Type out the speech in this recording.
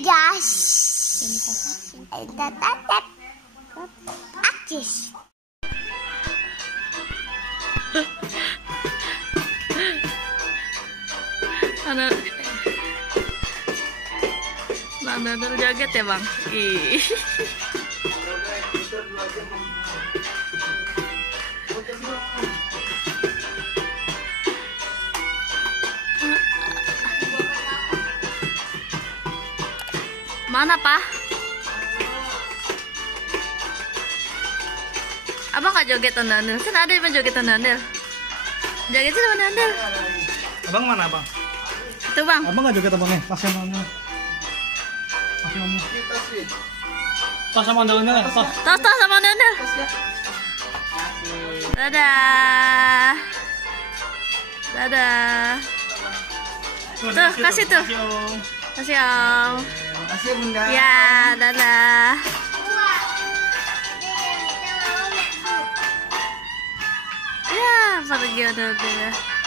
gas. Tatap. Aktif. Mana joget ya bang? Ih. Mana pak? Abang gak joget ondel-ondel? Kan ada yang joget ondel-ondel. Joget sih ondel-ondel. Abang mana abang? Itu bang. Abang gak joget abang nih? Pas sama ondel. Pas sama pas sama ondel-ondel ya? Pas. Tos sama ondel-ondel. Dadah. Dadah. Tuh, kasih tuh. Kasih om. Kasih bunda. Ya, dadah. Ya, pergi udah.